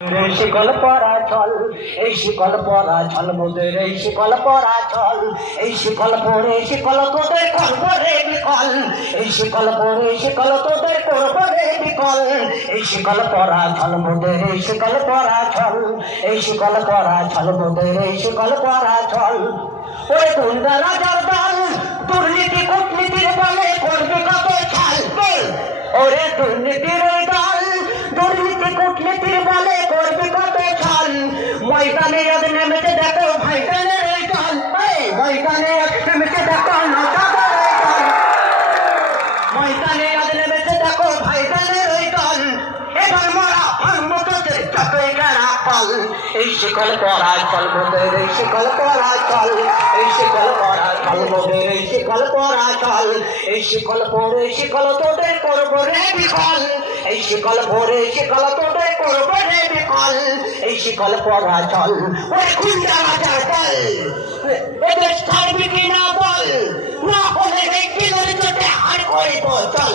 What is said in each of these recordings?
শিকল পরা চল, এই শিকল পরা চল মোদের, এই শিকল পরা চল, এই শিকল পরে শিকল তোদের করব রে বিকল, এই শিকল পরে শিকল তোদের করব রে বিকল, এই শিকল পরা চল মোদের, এই শিকল পরা চল, এই শিকল পরা চল মোদের, এই শিকল পরা চল। ওরে গুন্ডা রাজার দল দুর্নীতি কূটনীতির বলে করবে কত ছাল বল, ওরে দুর্নীতির দল দুর্নীতি কূটনীতির বলে করবে কত ছাল। ময়দানে আজ নেমেছে দেখো ভাইজানের এই দল, ময়দানে আজ নেমেছে দেখো নৌকাদের এই দল, ময়দানে আজ নেমেছে দেখো ভাইজানের এই দল। এবার মরা ভাঙব তোদের যতই গেরা পাল, এই শিকল পরা চল মোদের, এই শিকল পরা চল, এই শিকল পরা চল মোদের, এই শিকল পরা চল, এই শিকল পরে শিকল তোদের করব রে বিকল, এই শিকল পরে শিকল তোদের করব রে বিকল, এই শিকল পরা চল। ওই গুন্ডা রাজার দল এদের ছাড়বি কিনা বল, না হলে এই কিলের চোটে হার করিব চল,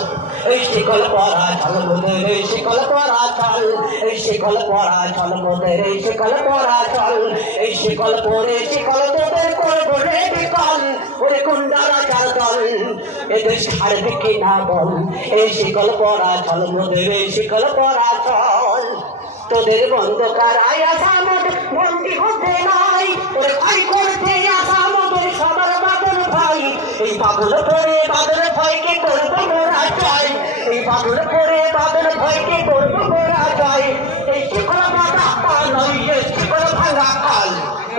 এই শিকল পরা চল মোদের, এই শিকল পরা চল, এই শিকল পরা চল মোদের, এই শিকল পরা চল, এই শিকল পরে শিকল তোদের করব রে বিকল। ওরে গুন্ডা রাজার দল এদের ছাড়বে কিনা বল, এই শিকল পরা চল মোদের, এই শিকল পরা চল। তোদের বন্ধ করাই আসামত বন্দি হতে নাই, ওরে ভাই করতে আসামতের সবার বাদল ভাই, এই বাদল পরে বাদল ভাইকে করবো মোরা চাই, এই বাদল পরে বাদল ভাইকে করবো মোরা চাই। এই শিকল পাতা নয়, এই শিকল ভাঙা কাল,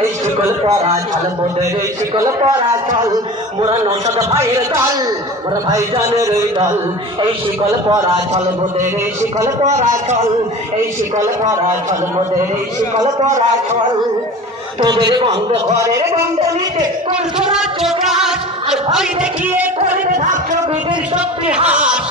এই শিকল পরা চল মোদের, এই শিকল পরা চল। মোরা নৌসাদ ভাইয়ের দল, মোরা ভাইজানের এই দল, এই শিকল পরা চল মোদের, এই শিকল পরা চল, এই শিকল পরা চল মোদের, এই শিকল পরা চল। তোদের বন্ধ ঘরের বন্ধ নিতে করছো রাজ্য কাজ, আর ভয় দেখিয়ে করবে ভাবছ বিদের শক্তি হাস।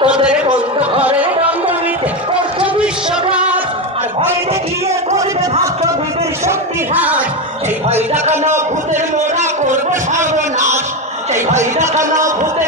তোদের বন্ধ ঘরের বন্ধ নিতে করছো বিশ্বঘাত, আর ভয় দেখিয়ে করবে ভাবছ বিদের শক্তি হাস। সেই ভয় দেখানো ভূতের মোরা করবো সর্বনাশ, সেই ভয় দেখানো ভূতের